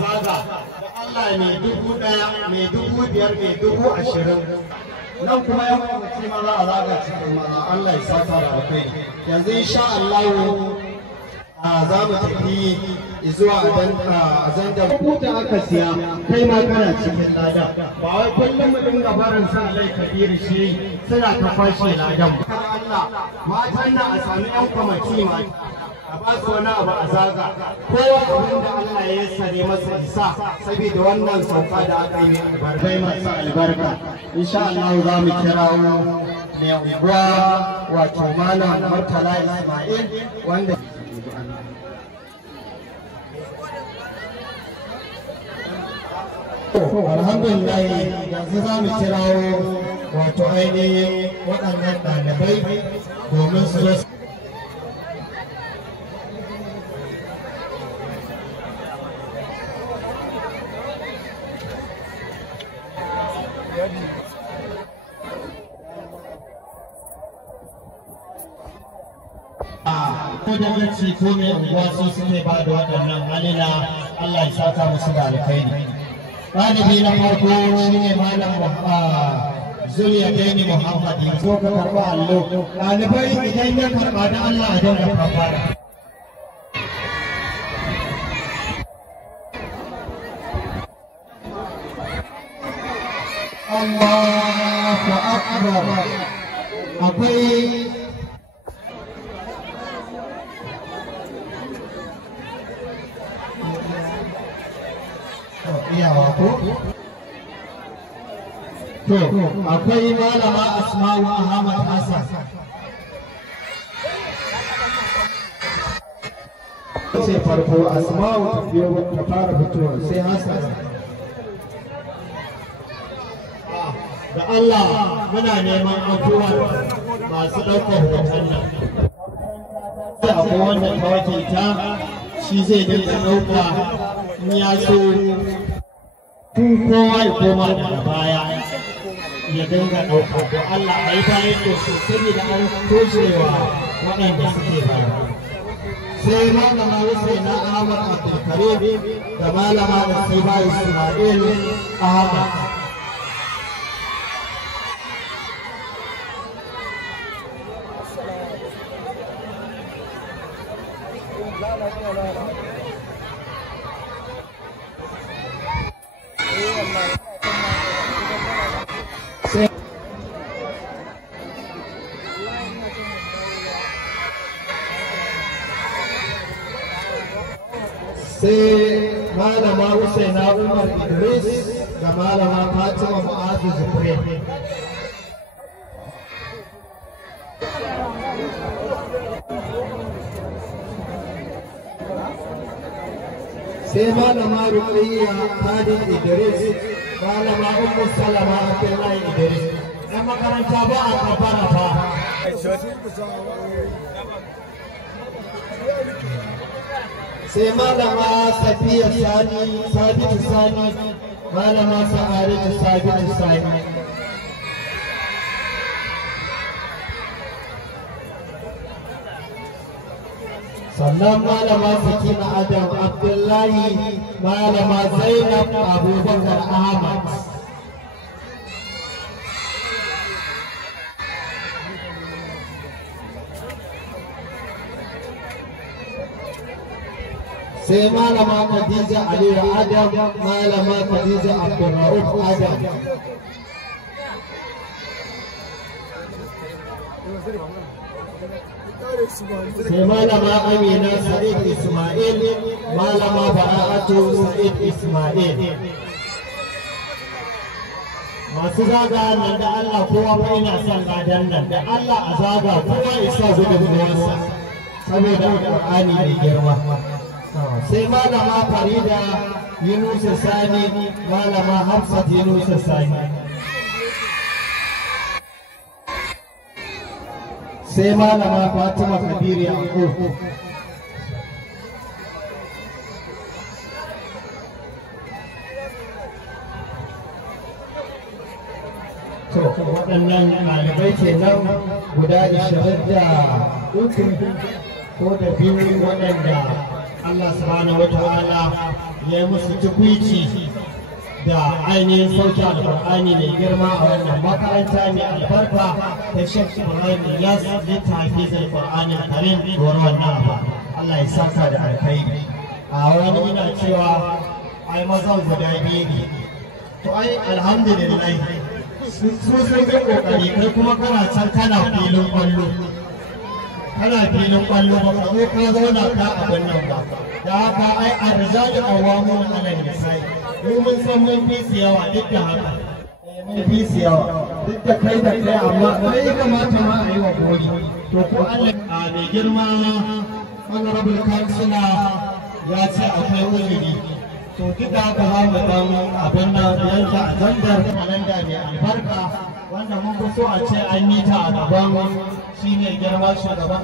zaga da Allah mai 1000 mai 5000 mai 20,000 nan kuma yan kwamiti ma za a zaga cikin maza Allah ya saka da alkhairi yanzu insha Allah za mu tafi zuwa azanda kuta aka siya kai ma kana cikin lada ba wai kullum mu dinga barin sa lai kabiri shi suna ta kwashe ladan ba Allah matan nan a sami yan kwamiti ma a ba su wani abu a zaga ko abin da Allah ya sare masa isa saboda wannan sauka da aka yi albarka masu albarka insha Allah za mu kirawo mai unguwa wato malam Murtala Ismail wanda alhamdulillah yanzu za mu kirawo wato ainihin waɗannan ɗalibai domin su zo ko da yace ko mai unguwa su suke ba da waɗannan halina Allah ya saka musu da alkhairi ɗalibi na farko shine malam Zuliyadaini Muhammad zo ka karɓa allo ɗalibai idan ya karɓa da Allah a dinga fara Allahu akbar akwai iyawa ko? To, akwai malama Asma'u Ahmad Hassan. Sai farko Asma'u ta biyo ta fara fitowa sai Hassan. Da Allah muna neman abubuwa masu ɗaukar hoton nan. Akwai wanda ta wakilta shi zai dinga ɗauka in ya so kowa ya koma daga baya ya dinga ɗauka ko Allah a yi bayan da su saboda an toshewa waɗanda suke baya. Sai malama Husaina Ahmad Abdulkarim da malama Nasiba Ismail Ahmad. Sai malama Husaina Umar Idris da malama Fatima Mu'azu Zubri. Sai malama Ruqayya Fadil Idris, malama Ummu Salama Abdullahi Idris. Ɗan makaranta ba a kafara fa. Sai malama Safiya Sani, Sabitu Sani, malama Sa'adatu Sabitu Sani. Sannan malama Sakina Adam Abdullahi, malama Zainab Abubakar Ahmad. Sai malama Khadija Aliyu Adam, malama Khadija Abdulrauf Adam. Sai malama Amina Sa'id Ismail, malama Bara'atu Sa'id Ismail. Masu zaga nan da Allah kowa fa ina son gadan nan da Allah a zaga kowa isa gudunmuwarsa saboda Qur'ani mai girma. Sai malama Farida Yunusa Sani, malama Hafsat Yunusa Sani. Sai malama Fatima Kabir Yaqub. To waɗannan ɗalibai kenan guda 23 ko da biyu waɗanda Allah subhanahu wa ta'ala ya yi musu tukwici da ainihin sauki alƙur'ani mai girma a wannan makaranta mai albarka ta Sheikh Ibrahim Ilyas littafi zai Qur'anin Karim don wannan abu. Allah ya saka da alkhairi. A wani ina cewa ai mazan guda biyu ne. To ai alhamdulillah su sun ga kokari kai kuma kana can kana filin kwallo. Kana filin kwallo ba ka zo ka zauna ka abin nan ba. Da haka ai arjalu awamun alal nisa'i. mun san mun fi su yawa duk da haka mun fi su yawa duk da kai amma kai ya kamata ma a yi wa gori to ko Allah a mai girma honorable councilor ya ce akwai uzuri to duk da haka za mu dan abin nan yanka ajandar kalanda mai albarka wanda mun so a ce an yi ta a gaban shine girma shugaban